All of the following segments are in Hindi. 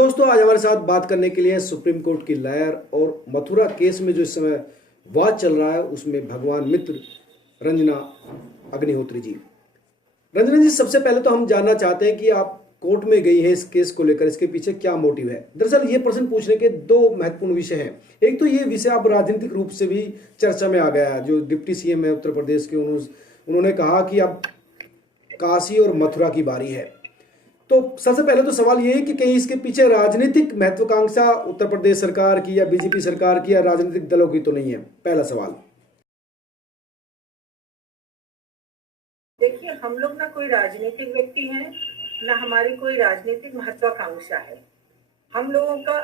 दोस्तों, आज हमारे साथ बात करने के लिए सुप्रीम कोर्ट की लॉयर और मथुरा केस में जो इस समय वाद चल रहा है उसमें भगवान मित्र रंजना अग्निहोत्री जी। रंजना जी, सबसे पहले तो हम जानना चाहते हैं कि आप कोर्ट में गई हैं इस केस को लेकर, इसके पीछे क्या मोटिव है। दरअसल ये प्रश्न पूछने के दो महत्वपूर्ण विषय हैं। एक तो ये विषय अब राजनीतिक रूप से भी चर्चा में आ गया है। जो डिप्टी सीएम है उत्तर प्रदेश के, उन्होंने कहा कि अब काशी और मथुरा की बारी है। तो सबसे पहले तो सवाल ये है कि कहीं इसके पीछे राजनीतिक महत्वाकांक्षा उत्तर प्रदेश सरकार की या बीजेपी सरकार की या राजनीतिक दलों की तो नहीं है? पहला सवाल। देखिए, हम लोग ना कोई राजनीतिक व्यक्ति हैं, ना हमारी कोई राजनीतिक महत्वाकांक्षा है। हम लोगों का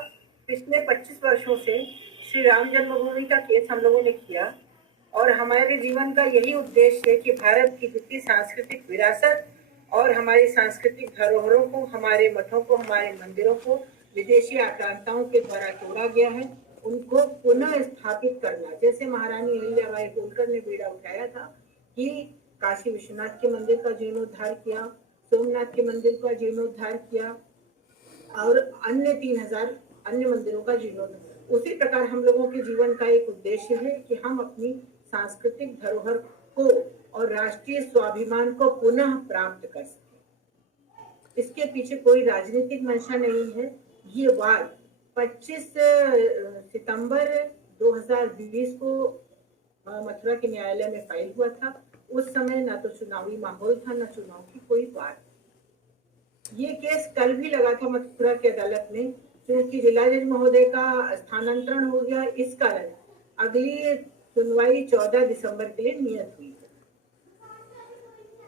पिछले 25 वर्षों से श्री राम जन्मभूमि का केस हम लोगों ने किया और हमारे जीवन का यही उद्देश्य है कि भारत की जितनी सांस्कृतिक विरासत और हमारी सांस्कृतिक धरोहरों को, हमारे मठों को, हमारे मंदिरों को विदेशी आक्रांताओं के द्वारा तोड़ा गया है, उनको पुनः स्थापित करना। जैसे महारानी अहिल्याबाई होलकर ने बीड़ा उठाया था कि काशी विश्वनाथ के मंदिर का जीर्णोद्धार किया, सोमनाथ के मंदिर का जीर्णोद्धार किया और अन्य 3000 अन्य मंदिरों का जीर्णोद्धार। उसी प्रकार हम लोगों के जीवन का एक उद्देश्य है कि हम अपनी सांस्कृतिक धरोहर को और राष्ट्रीय स्वाभिमान को पुनः प्राप्त कर सके। इसके पीछे कोई राजनीतिक मंशा नहीं है। ये वाद 25 सितंबर 2020 को मथुरा के न्यायालय में फाइल हुआ था। उस समय ना तो चुनावी माहौल था, ना चुनाव की कोई बात। ये केस कल भी लगा था मथुरा की अदालत में, क्योंकि जिला जज महोदय का स्थानांतरण हो गया। इस कारण अगली सुनवाई 14 दिसंबर के लिए नियत हुई है।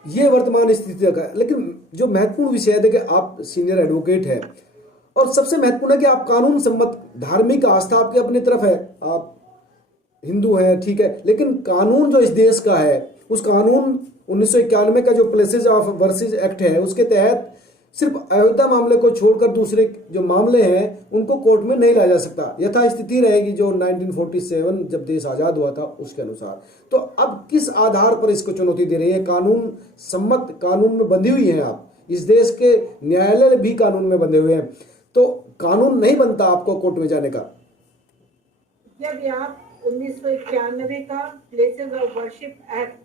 ये वर्तमान स्थिति का, लेकिन जो महत्वपूर्ण विषय है, देखिए आप सीनियर एडवोकेट हैं और सबसे महत्वपूर्ण है कि आप कानून सम्मत, धार्मिक आस्था आपके अपनी तरफ है, आप हिंदू हैं, ठीक है, लेकिन कानून जो इस देश का है, उस कानून 1991 का जो प्लेसेज ऑफ वर्सेज एक्ट है, उसके तहत सिर्फ अयोध्या मामले को छोड़कर दूसरे जो मामले हैं उनको कोर्ट में नहीं लाया जा सकता। यथास्थिति रहेगी जो 1947 जब देश आजाद हुआ था उसके अनुसार। तो अब किस आधार पर इसको चुनौती दे रही है? कानून सम्मत, कानून में बंधी हुई हैं आप, इस देश के न्यायालय भी कानून में बंधे हुए हैं, तो कानून नहीं बनता आपको कोर्ट में जाने का। जब आप 1991 का places of worship act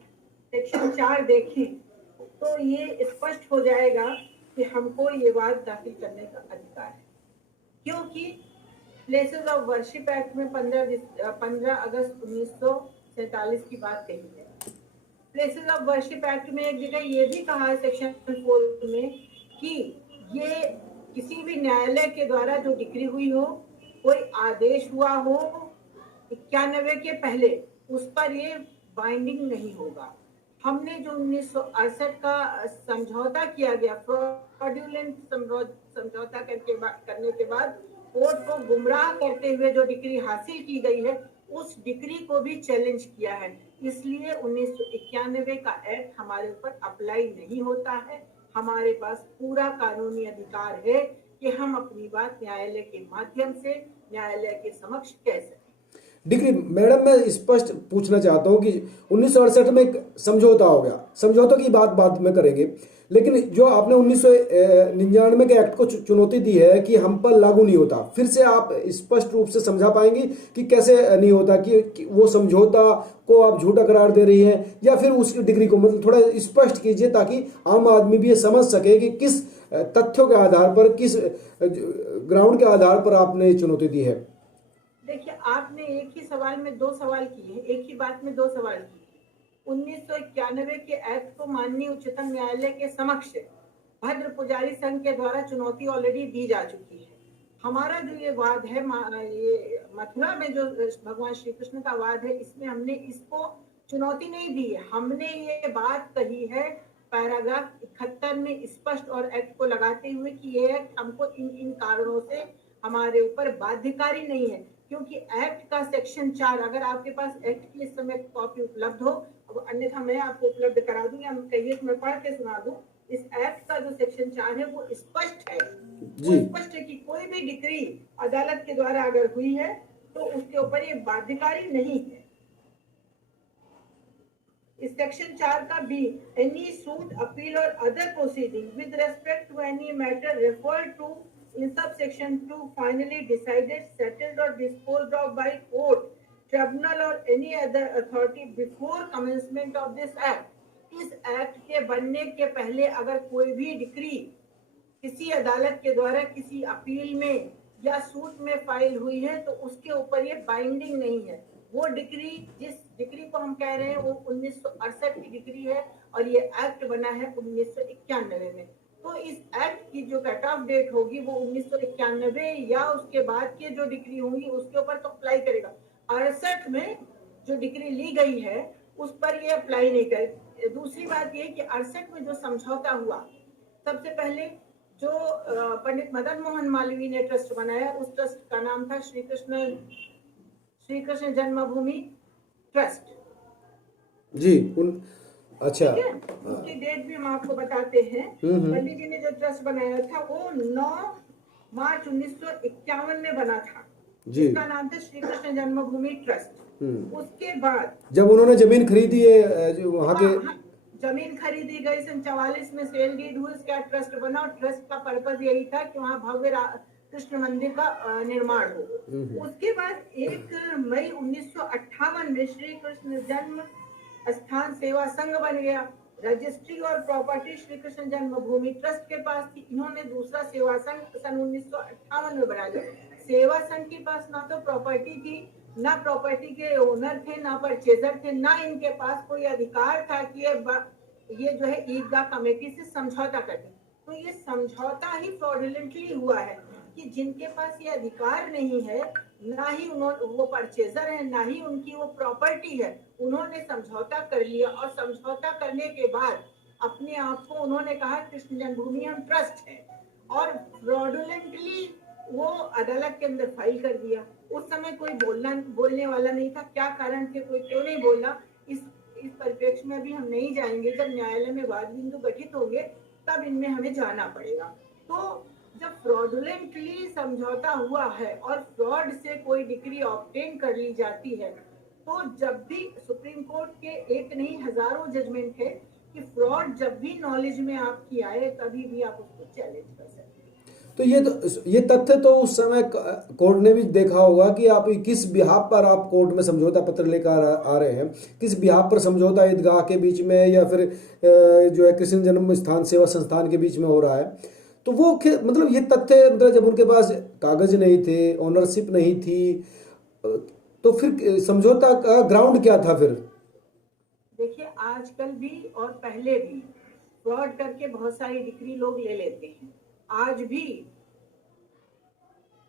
section 4 देखें तो ये स्पष्ट हो जाएगा कि हमको ये वाद दाखिल करने का अधिकार है, क्योंकि प्लेसेस ऑफ वर्शिप एक्ट में 15 अगस्त 1947 की बात कही है। प्लेसेस ऑफ वर्शिप एक्ट में एक जगह ये भी कहा है सेक्शन 4 में कि ये किसी भी न्यायालय के द्वारा जो डिक्री हुई हो, कोई आदेश हुआ हो 91 के पहले, उस पर ये बाइंडिंग नहीं होगा। हमने जो 1968 का समझौता किया गया, फ्रॉडुलेंट समझौता करने के बाद कोर्ट को गुमराह करते हुए जो डिग्री हासिल की गई है, उस डिग्री को भी चैलेंज किया है। इसलिए 1991 का एक्ट हमारे ऊपर अप्लाई नहीं होता है। हमारे पास पूरा कानूनी अधिकार है कि हम अपनी बात न्यायालय के माध्यम से न्यायालय के समक्ष कह सकें। डिग्री मैडम, मैं स्पष्ट पूछना चाहता हूं कि 1968 में एक समझौता हो गया, समझौते की बात बाद में करेंगे, लेकिन जो आपने 1999 के एक्ट को चुनौती दी है कि हम पर लागू नहीं होता, फिर से आप स्पष्ट रूप से समझा पाएंगे कि कैसे नहीं होता, कि वो समझौता को आप झूठा करार दे रही हैं या फिर उस डिग्री को, मतलब थोड़ा स्पष्ट कीजिए ताकि आम आदमी भी ये समझ सके कि किस तथ्यों के आधार पर, किस ग्राउंड के आधार पर आपने चुनौती दी है। देखिए, आपने एक ही सवाल में दो सवाल किए, एक ही बात में दो सवाल किए। 1991 के एक्ट को माननीय उच्चतम न्यायालय के समक्ष भद्र पुजारी संघ के द्वारा चुनौती ऑलरेडी दी जा चुकी है। हमारा जो ये वाद है, ये मथुरा में जो भगवान श्री कृष्ण का वाद है, इसमें हमने इसको चुनौती नहीं दी है। हमने ये बात कही है पैराग्राफ 71 में स्पष्ट और एक्ट को लगाते हुए कि ये एक्ट हमको इन कारणों से हमारे ऊपर बाध्यकारी नहीं है, क्योंकि एक्ट का सेक्शन 4, अगर आपके पास एक्ट की इस समय कॉपी उपलब्ध हो, अब अन्यथा मैं आपको उपलब्ध करा दूंगी, हम कहिए तो मैं पढ़ के सुना दूं। इस एक्ट का जो सेक्शन 4 है वो स्पष्ट है, वो स्पष्ट है कि कोई भी डिक्री अदालत के द्वारा अगर हुई है तो उसके ऊपर ये बाध्यकारी नहीं है। इस सेक्शन 4 का बी, एनी सूट, अपील और other proceeding with respect to any matter referred to in subsection 2 finally decided, settled or disposed of by court, tribunal or any other authority before commencement of this act. इस एक्ट के बनने के पहले अगर कोई भी डिक्री किसी अदालत के द्वारा किसी अपील में या सूट में फाइल हुई है तो उसके ऊपर ये बाइंडिंग नहीं है। वो डिक्री, जिस डिक्री को हम कह रहे हैं, वो 1968 की डिक्री है और ये एक्ट बना है 1991 में। तो इस एक्ट की जो कट ऑफ डेट होगी वो 1991 या उसके बाद की जो डिक्री होंगी उसके ऊपर तो अप्लाई करेगा। 68 में जो डिक्री ली गई है उस पर ये अप्लाई नहीं करे। दूसरी बात ये कि 68 में जो समझौता हुआ, सबसे पहले जो पंडित मदन मोहन मालवीय ने ट्रस्ट बनाया, उस ट्रस्ट का नाम था श्री कृष्ण जन्मभूमि ट्रस्ट जी। अच्छा, उसकी डेट भी हम आपको बताते हैं। पंडित जी ने जो ट्रस्ट बनाया था वो 9 मार्च 1951 में बना था जी। इसका नाम था श्री कृष्ण जन्मभूमि ट्रस्ट। उसके बाद जब उन्होंने जमीन खरीदी है जो वहाँ के जमीन खरीदी गई सन 44 में सेल डीड हुई, इसका ट्रस्ट बना और ट्रस्ट का पर्पज यही था कि वहाँ भव्य कृष्ण मंदिर का निर्माण हो। उसके बाद 1 मई 1958 में श्री कृष्ण जन्म स्थान सेवा संघ बन गया। रजिस्ट्री और प्रॉपर्टी श्री कृष्ण जन्मभूमि ट्रस्ट के पास थी। इन्होंने दूसरा सेवा संघ सन 1958 में बना लिया। सेवा संघ के पास ना तो प्रॉपर्टी थी, ना प्रॉपर्टी के ओनर थे, ना परचेजर थे, ना इनके पास कोई अधिकार था कि ये जो है ईदगाह कमेटी से समझौता करते। तो ये समझौता ही फ्रॉडुलेंटली हुआ है कि जिनके पास ये अधिकार नहीं है, ना ही वो परचेजर है, ना ही उनकी वो प्रॉपर्टी है, उन्होंने समझौता कर लिया और समझौता करने के बाद अपने आप को उन्होंने कहा कृष्ण जन्मभूमि हम ट्रस्ट है और फ्रॉडुलेंटली वो अदालत के अंदर फाइल कर दिया। उस समय कोई बोलने वाला नहीं था। क्या कारण थे, कोई क्यों नहीं बोला, इस परिप्रेक्ष्य में भी हम नहीं जाएंगे। जब न्यायालय में वाद बिंदु गठित होंगे तब इनमें हमें जाना पड़ेगा। तो जब फ्रॉडुलेंटली समझौता हुआ है और फ्रॉड से कोई डिग्री ऑब्टेन कर ली जाती है, तो जब भी सुप्रीम कोर्ट के एक नहीं हजारों जजमेंट है कि फ्रॉड जब भी नॉलेज में आपकी आए तभी भी आप उसको चैलेंज कर सकते हैं। तो ये तथ्य तो उस समय कोर्ट ने भी देखा होगा कि आप किस बिहाफ पर आप कोर्ट में समझौता पत्र लेकर आ रहे हैं, किस बिहाफ पर समझौता ईदगाह के बीच में या फिर जो है कृष्ण जन्म स्थान सेवा संस्थान के बीच में हो रहा है। तो वो मतलब ये तथ्य, मतलब जब उनके पास कागज नहीं थे, ओनरशिप नहीं थी, तो फिर समझौता का ग्राउंड क्या था फिर? देखिए, आजकल भी और पहले भी फ्रॉड करके बहुत सारी डिग्री लोग ले लेते हैं। आज भी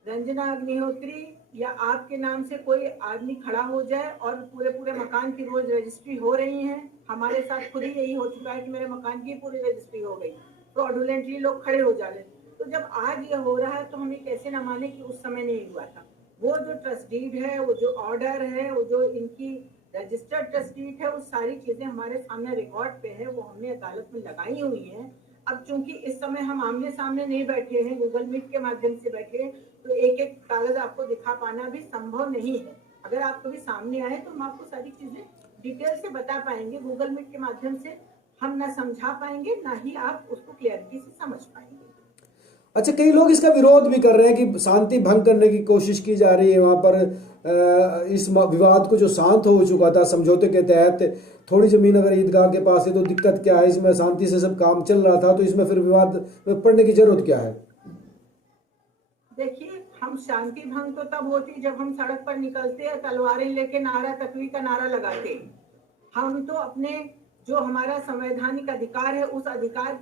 रंजना अग्निहोत्री या आपके नाम से कोई आदमी खड़ा हो जाए और पूरे मकान की रोज रजिस्ट्री हो रही है। हमारे साथ खुद ही यही हो चुका है कि मेरे मकान की पूरी रजिस्ट्री हो गई, फ्रॉडुलेंटली लोग खड़े हो जा रहे। तो जब आज ये हो रहा है तो हम ये कैसे न माने कि उस समय नहीं हुआ था। वो जो ट्रस्ट डीड है, वो जो ऑर्डर है, वो जो इनकी रजिस्टर्ड ट्रस्ट डीड है, वो सारी चीजें हमारे सामने रिकॉर्ड पे है, वो हमने अदालत में लगाई हुई है। अब चूंकि इस समय हम आमने सामने नहीं बैठे हैं, गूगल मीट के माध्यम से बैठे हैं, तो एक एक कागज आपको दिखा पाना भी संभव नहीं है। अगर आप कभी सामने आए तो हम आपको सारी चीजें डिटेल से बता पाएंगे। गूगल मीट के माध्यम से हम ना समझा पाएंगे, ना ही आप उसको क्लियरिटी से समझ पाएंगे। अच्छा, कई लोग इसका विरोध भी कर रहे हैं कि शांति भंग करने की कोशिश की जा रही है वहां पर। इस विवाद को जो शांत हो चुका था समझौते के तहत, थोड़ी जमीन अगर ईदगाह के पास है तो दिक्कत क्या है, इसमें शांति से सब काम चल रहा था, तो इसमें फिर विवाद में पड़ने की जरूरत क्या है? देखिए, हम शांति भंग तो तब होती जब हम सड़क पर निकलते हैं, तलवारें लेके नारा तकवी का नारा लगाते। हम तो अपने जो हमारा संवैधानिक अधिकार है उस अधिकार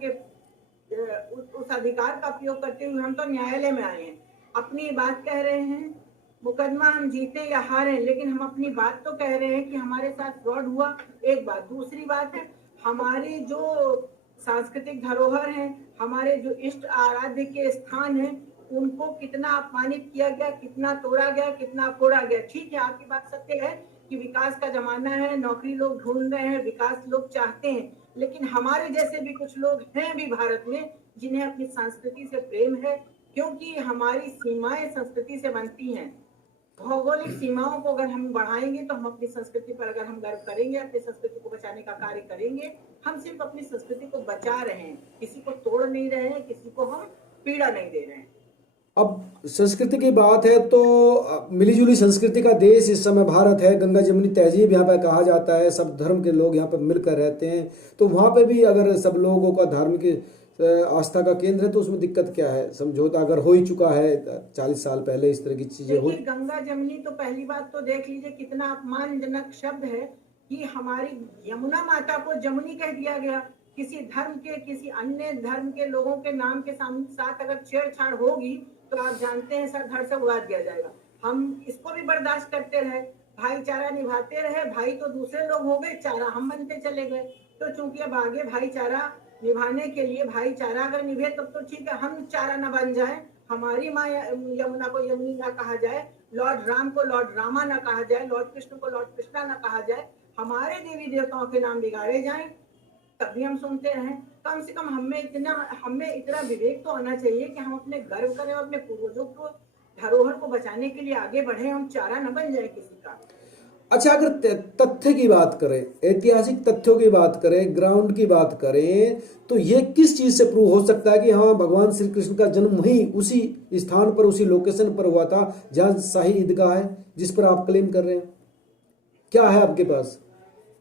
का प्रयोग करते हुए हम तो न्यायालय में आए हैं, अपनी बात कह रहे हैं। मुकदमा हम जीते या हारे, लेकिन हम अपनी बात तो कह रहे हैं कि हमारे साथ फ्रॉड हुआ। एक बात, दूसरी बात है हमारी जो सांस्कृतिक धरोहर है, हमारे जो इष्ट आराध्य के स्थान है, उनको कितना अपमानित किया गया, कितना तोड़ा गया, कितना फोड़ा गया। ठीक है, आपकी बात सत्य है कि विकास का जमाना है, नौकरी लोग ढूंढ रहे हैं, विकास लोग चाहते हैं, लेकिन हमारे जैसे भी कुछ लोग हैं भी भारत में जिन्हें अपनी संस्कृति से प्रेम है, क्योंकि हमारी सीमाएं संस्कृति से बनती हैं। भौगोलिक सीमाओं को अगर हम बढ़ाएंगे तो हम अपनी संस्कृति पर अगर हम गर्व करेंगे, अपनी संस्कृति को बचाने का कार्य करेंगे। हम सिर्फ अपनी संस्कृति को बचा रहे हैं, किसी को तोड़ नहीं रहे हैं, किसी को हम पीड़ा नहीं दे रहे हैं। अब संस्कृति की बात है तो मिलीजुली संस्कृति का देश इस समय भारत है। गंगा जमुनी तहजीब यहाँ पर कहा जाता है, सब धर्म के लोग यहाँ पर मिलकर रहते हैं। तो वहाँ पे भी अगर सब लोगों का धार्मिक आस्था का केंद्र है तो उसमें दिक्कत क्या है? समझौता अगर हो ही चुका है 40 साल पहले इस तरह की चीजें हो। देखिए, गंगा जमनी तो पहली बात तो देख लीजिए कितना अपमानजनक शब्द है कि हमारी यमुना माता को जमुनी कह दिया गया। किसी धर्म के, किसी अन्य धर्म के लोगों के नाम के साथ अगर छेड़छाड़ होगी तो आप जानते हैं सर धड़ से उड़ा दिया जाएगा। हम इसको भी बर्दाश्त करते रहे, भाईचारा निभाते रहे। भाई तो दूसरे लोग हो गए, चारा हम बनते चले गए। तो चूंकि अब आगे भाईचारा निभाने के लिए, भाईचारा अगर निभे तब तो ठीक है, हम चारा न बन जाए, हमारी माँ यमुना को यमुनी ना कहा जाए, लॉर्ड राम को लॉर्ड रामा ना कहा जाए, लॉर्ड कृष्ण को लॉर्ड कृष्णा ना कहा जाए, हमारे देवी देवताओं के नाम बिगाड़े जाएं, तभी हम सुनते रहें। कम से कम हमें इतना विवेक तो आना चाहिए कि हम अपने गर्व करें, अपने पूर्वजों को, धरोहर को बचाने के लिए आगे बढ़े, हम चारा न बन जाए किसी का। अच्छा, अगर तथ्य की बात करें, ऐतिहासिक तथ्यों की बात करें, ग्राउंड की बात करें, तो ये किस चीज से प्रूव हो सकता है कि हाँ भगवान श्री कृष्ण का जन्म वहीं उसी स्थान पर, उसी लोकेशन पर हुआ था जहाँ शाही ईदगाह है जिस पर आप क्लेम कर रहे हैं? क्या है आपके पास?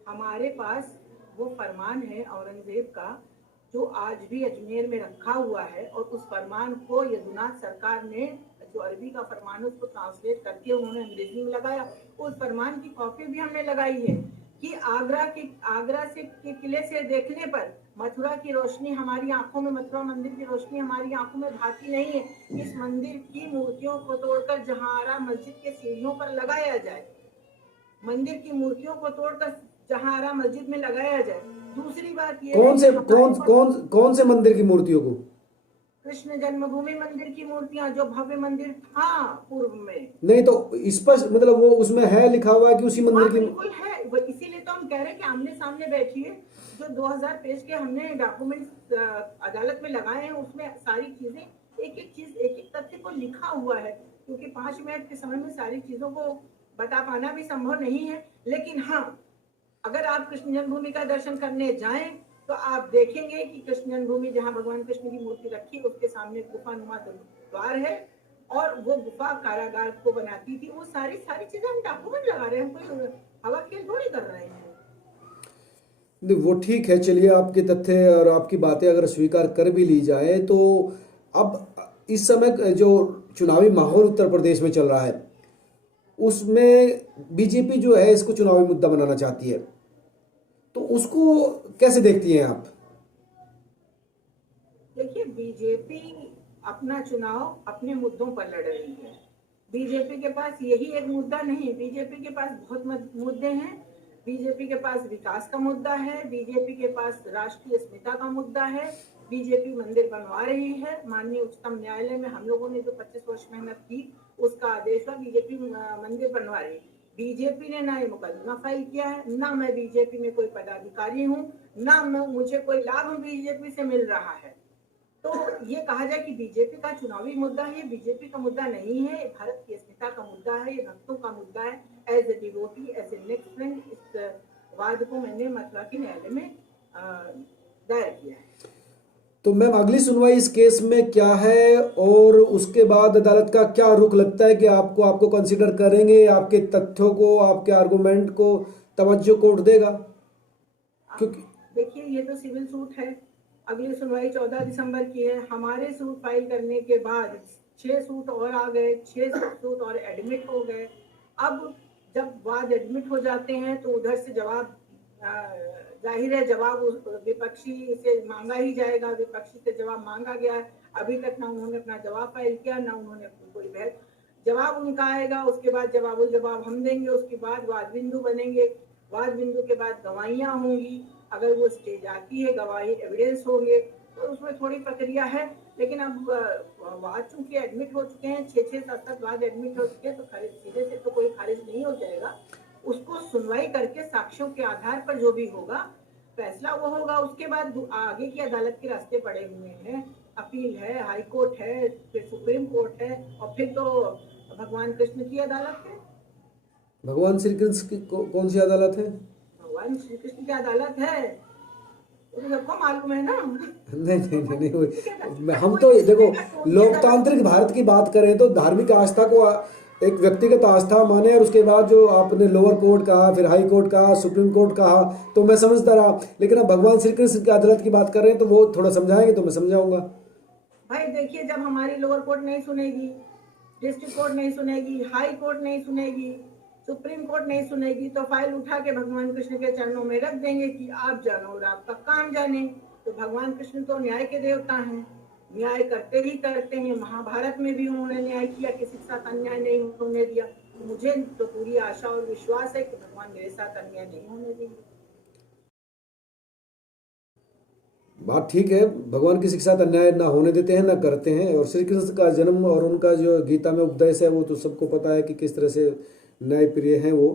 हमारे पास वो फरमान है औरंगजेब का जो आज भी अजमेर में रखा हुआ है, और उस फरमान को यदुनाथ सरकार ने, जो अरबी का फरमान है, उसको ट्रांसलेट करके उन्होंने अंग्रेजी में लगाया। उस फरमान की कॉपी भी हमने लगाई है कि आगरा से के किले से देखने पर मथुरा की रोशनी हमारी आंखों में, मथुरा मंदिर की रोशनी हमारी आंखों में भाती नहीं है। इस मंदिर की मूर्तियों को तोड़कर जहारा मस्जिद के सीढ़ियों पर लगाया जाए, मंदिर की मूर्तियों को तोड़कर जहारा मस्जिद में लगाया जाए। दूसरी बात ये कौन से मंदिर की मूर्तियों को? कृष्ण जन्मभूमि मंदिर की मूर्तियां, जो भव्य मंदिर था पूर्व में। नहीं तो स्पष्ट मतलब वो उसमें है लिखा हुआ है कि उसी मंदिर की? बिल्कुल है, इसीलिए तो हम कह रहे हैं कि आमने सामने बैठिए। जो 2000 पेज के हमने डॉक्यूमेंट्स अदालत में लगाए हैं, उसमें सारी चीजें, एक एक तथ्य को लिखा हुआ है। क्योंकि 5 मिनट के समय में सारी चीजों को बता पाना भी संभव नहीं है। लेकिन हाँ, अगर आप कृष्ण जन्मभूमि का दर्शन करने जाएं तो आप देखेंगे कि कृष्ण जन्मभूमि जहां भगवान कृष्ण की मूर्ति रखी, उसके सामने गुफानुमा द्वार है, और वो गुफा कारागार को बनाती थी। वो सारी चीजें हम डॉक्यूमेंट लगा रहे हैं, हम कोई हवा खेल थोड़ी कर रहे हैं। वो ठीक है, चलिए आपके तथ्य और आपकी बातें अगर स्वीकार कर भी ली जाए तो अब इस समय जो चुनावी माहौल उत्तर प्रदेश में चल रहा है उसमें बीजेपी जो है इसको चुनावी मुद्दा बनाना चाहती है, तो उसको कैसे देखती हैं आप? देखिए, बीजेपी अपना चुनाव अपने मुद्दों पर लड़ रही है। बीजेपी के पास यही एक मुद्दा नहीं, बीजेपी के पास बहुत मुद्दे हैं। बीजेपी के पास विकास का मुद्दा है, बीजेपी के पास राष्ट्रीय अस्मिता का मुद्दा है। बीजेपी मंदिर बनवा रही है। माननीय उच्चतम न्यायालय में हम लोगों ने जो 25 वर्ष मेहनत की, उसका आदेश था, बीजेपी मंदिर बनवा रही है। बीजेपी ने ना ये मुकदमा फाइल किया है, ना मैं बीजेपी में कोई पदाधिकारी हूँ, ना मुझे कोई लाभ बीजेपी से मिल रहा है। तो ये कहा जाए कि बीजेपी का चुनावी मुद्दा है, बीजेपी का मुद्दा नहीं है, भारत की अस्मिता का मुद्दा है, ये भक्तों का मुद्दा है। As a devotee, as a next friend, इस वाद को मैंने मथुरा के न्यायालय में दायर किया है। तो मैम अगली सुनवाई इस केस में क्या है और उसके बाद अदालत का क्या रुख लगता है कि आपको कंसीडर करेंगे, आपके तथ्यों को, आपके आर्गुमेंट को तवज्जो कोर्ट देगा? क्योंकि देखिए, ये तो सिविल सूट है, अगली सुनवाई 14 दिसंबर की है। हमारे सूट फाइल करने के बाद 6 सूट और आ गए, 6 सूट और एडमिट हो गए। अब जब वाद एडमिट हो जाते हैं तो उधर से जवाब, जाहिर है जवाब विपक्षी से मांगा ही जाएगा। विपक्षी से जवाब मांगा गया है, अभी तक ना उन्होंने अपना जवाब फाइल किया, ना उन्होंने कोई बहस। जवाब उनका आएगा, उसके बाद जवाब हम देंगे, उसके बाद वाद बिंदु बनेंगे। वाद बिंदु के बाद गवाहियां होंगी, अगर वो स्टेज आती है, गवाही एविडेंस होंगे, तो उसमें थोड़ी प्रक्रिया है। लेकिन अब वाद चूंकि एडमिट हो चुके हैं, 6-6, 7-7 वाद एडमिट हो चुके हैं, तो सीधे से तो कोई खारिज नहीं हो जाएगा। उसको सुनवाई करके साक्ष्यों के आधार पर जो भी होगा फैसला वो होगा। उसके बाद आगे की अदालत के रास्ते पड़े हुए हैं, अपील है, हाई कोर्ट है, फिर सुप्रीम कोर्ट है, और फिर तो भगवान कृष्ण की अदालत है। भगवान श्री कृष्ण की कौन सी अदालत है? भगवान श्री कृष्ण की अदालत है। वो तो सबको मालूम है ना। नहीं नहीं नहीं, नहीं हम तो देखो, लोकतांत्रिक भारत की बात करें तो धार्मिक आस्था को एक व्यक्तिगत आस्था माने, और उसके बाद जो आपने लोअर कोर्ट कहा, फिर हाई कोर्ट कहा, सुप्रीम कोर्ट कहा, तो मैं समझता रहा। लेकिन अब भगवान श्री कृष्ण की अदालत की बात कर रहे हैं तो वो थोड़ा समझाएंगे तो मैं समझाऊंगा। भाई देखिए, जब हमारी लोअर कोर्ट नहीं सुनेगी, डिस्ट्रिक्ट कोर्ट नहीं सुनेगी, हाई कोर्ट नहीं सुनेगी, सुप्रीम कोर्ट नहीं सुनेगी, तो फाइल उठा के भगवान कृष्ण के चरणों में रख देंगे कि आप जानो और आपका काम जाने। तो भगवान कृष्ण तो न्याय के देवता हैं, न्याय करते ही करते हैं। महाभारत में भी उन्होंने न्याय किया, किसी के साथ अन्याय नहीं होने दिया। मुझे तो पूरी आशा और विश्वास है कि भगवान मेरे साथ अन्याय नहीं होने देंगे। बात ठीक है, भगवान किसी के साथ अन्याय ना होने देते हैं ना करते हैं। और श्री कृष्ण का जन्म और उनका जो गीता में उपदेश है वो तो सबको पता है कि किस तरह से न्याय प्रिय हैं वो।